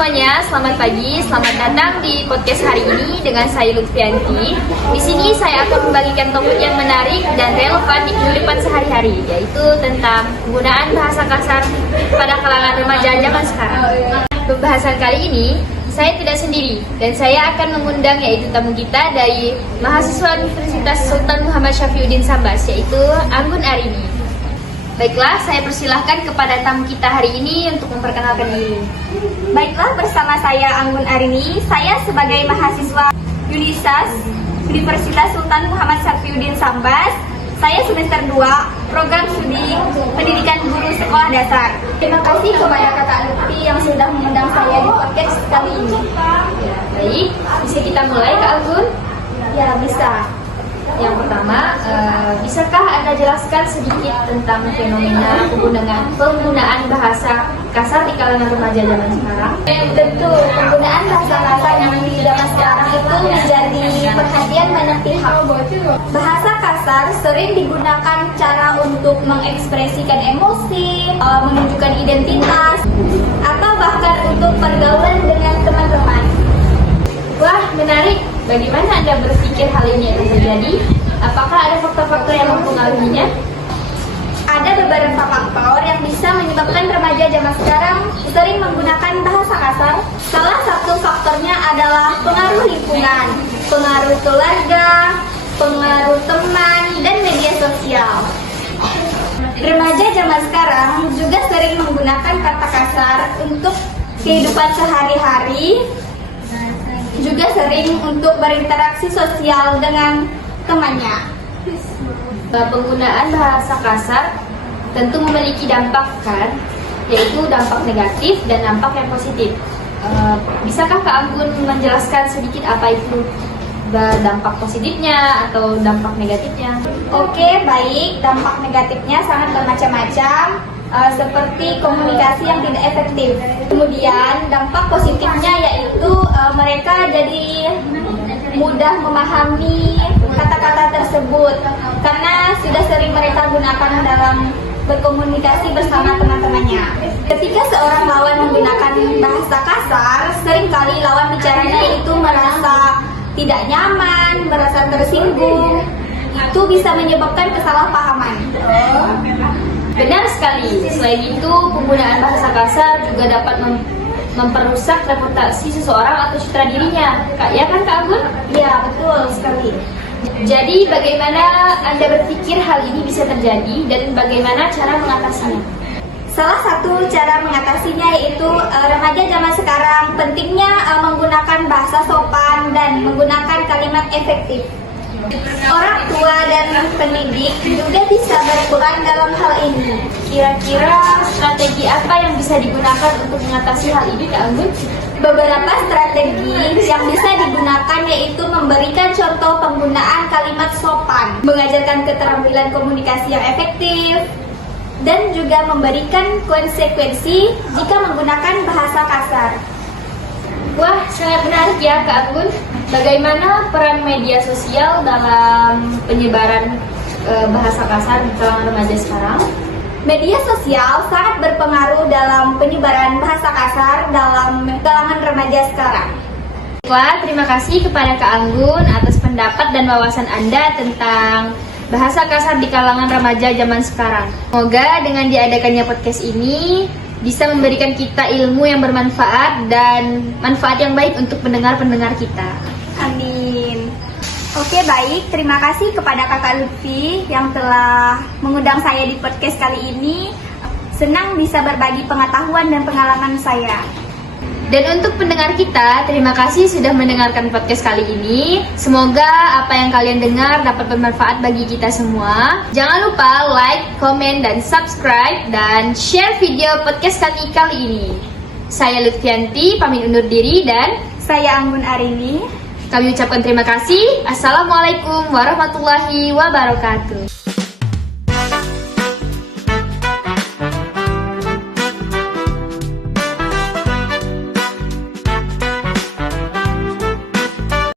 semuanya, selamat pagi, selamat datang di podcast hari ini dengan saya Lutfianti. Di sini saya akan membagikan topik yang menarik dan relevan di kehidupan sehari-hari, yaitu tentang penggunaan bahasa kasar pada kalangan remaja zaman sekarang. Pembahasan kali ini saya tidak sendiri dan saya akan mengundang yaitu tamu kita dari mahasiswa Universitas Sultan Muhammad Syafriuddin Sambas, yaitu Anggun Arini. Baiklah, saya persilahkan kepada tamu kita hari ini untuk memperkenalkan diri. Baiklah, bersama saya Anggun Arini. Saya sebagai mahasiswa Universitas Sultan Muhammad Syafriuddin Sambas. Saya semester 2, program studi pendidikan guru sekolah dasar. Terima kasih kepada Kakak Lutfi yang sudah mengundang saya di podcast kali ini. Baik, bisa kita mulai Kak Anggun? Ya, bisa. Yang pertama, bisakah Anda jelaskan sedikit tentang fenomena penggunaan bahasa kasar di kalangan remaja zaman sekarang? Tentu, penggunaan bahasa kasar yang di zaman sekarang itu menjadi perhatian banyak pihak. Bahasa kasar sering digunakan cara untuk mengekspresikan emosi, menunjukkan identitas, atau bahkan untuk pergaulan dengan teman-teman. Wah, menarik. Bagaimana Anda berpikir hal ini akan terjadi? Apakah ada faktor-faktor yang mempengaruhinya? Ada beberapa faktor yang bisa menyebabkan remaja zaman sekarang sering menggunakan bahasa kasar. Salah satu faktornya adalah pengaruh lingkungan, pengaruh keluarga, pengaruh teman, dan media sosial. Remaja zaman sekarang juga sering menggunakan kata kasar untuk kehidupan sehari-hari, juga sering untuk berinteraksi sosial dengan temannya. Penggunaan bahasa kasar tentu memiliki dampak kan, yaitu dampak negatif dan dampak yang positif. Bisakah Kak Anggun menjelaskan sedikit apa itu dampak positifnya atau dampak negatifnya? Oke, baik. Dampak negatifnya sangat bermacam-macam, seperti komunikasi yang tidak efektif. Kemudian dampak positifnya yaitu mereka jadi mudah memahami kata-kata tersebut karena sudah sering mereka gunakan dalam berkomunikasi bersama teman-temannya. Ketika seorang lawan menggunakan bahasa kasar, seringkali lawan bicaranya itu merasa tidak nyaman, merasa tersinggung. Itu bisa menyebabkan kesalahpahaman. Benar sekali. Selain itu, penggunaan bahasa kasar juga dapat memperusak reputasi seseorang atau citra dirinya. Ya kan Kak Anggun? Ya, betul sekali. Jadi bagaimana Anda berpikir hal ini bisa terjadi dan bagaimana cara mengatasinya? Salah satu cara mengatasinya yaitu remaja zaman sekarang pentingnya menggunakan bahasa sopan dan menggunakan kalimat efektif. Orang tua dan pendidik juga bisa berperan dalam hal ini. Kira-kira strategi apa yang bisa digunakan untuk mengatasi hal ini, Kak Anggun? Beberapa strategi yang bisa digunakan yaitu memberikan contoh penggunaan kalimat sopan, mengajarkan keterampilan komunikasi yang efektif, dan juga memberikan konsekuensi jika menggunakan bahasa kasar. Wah, sangat menarik ya Kak Anggun. Bagaimana peran media sosial dalam penyebaran bahasa kasar di kalangan remaja sekarang? Media sosial sangat berpengaruh dalam penyebaran bahasa kasar dalam kalangan remaja sekarang. Wah, terima kasih kepada Kak Anggun atas pendapat dan wawasan Anda tentang bahasa kasar di kalangan remaja zaman sekarang. Semoga dengan diadakannya podcast ini bisa memberikan kita ilmu yang bermanfaat dan manfaat yang baik untuk pendengar-pendengar kita. Amin. Oke, baik. Terima kasih kepada Kakak Lutfi yang telah mengundang saya di podcast kali ini. Senang bisa berbagi pengetahuan dan pengalaman saya. Dan untuk pendengar kita, terima kasih sudah mendengarkan podcast kali ini. Semoga apa yang kalian dengar dapat bermanfaat bagi kita semua. Jangan lupa like, komen, dan subscribe, dan share video podcast kami kali ini. Saya Lutfianti, pamit undur diri, dan Saya Anggun Arini. kami ucapkan terima kasih. Assalamualaikum warahmatullahi wabarakatuh.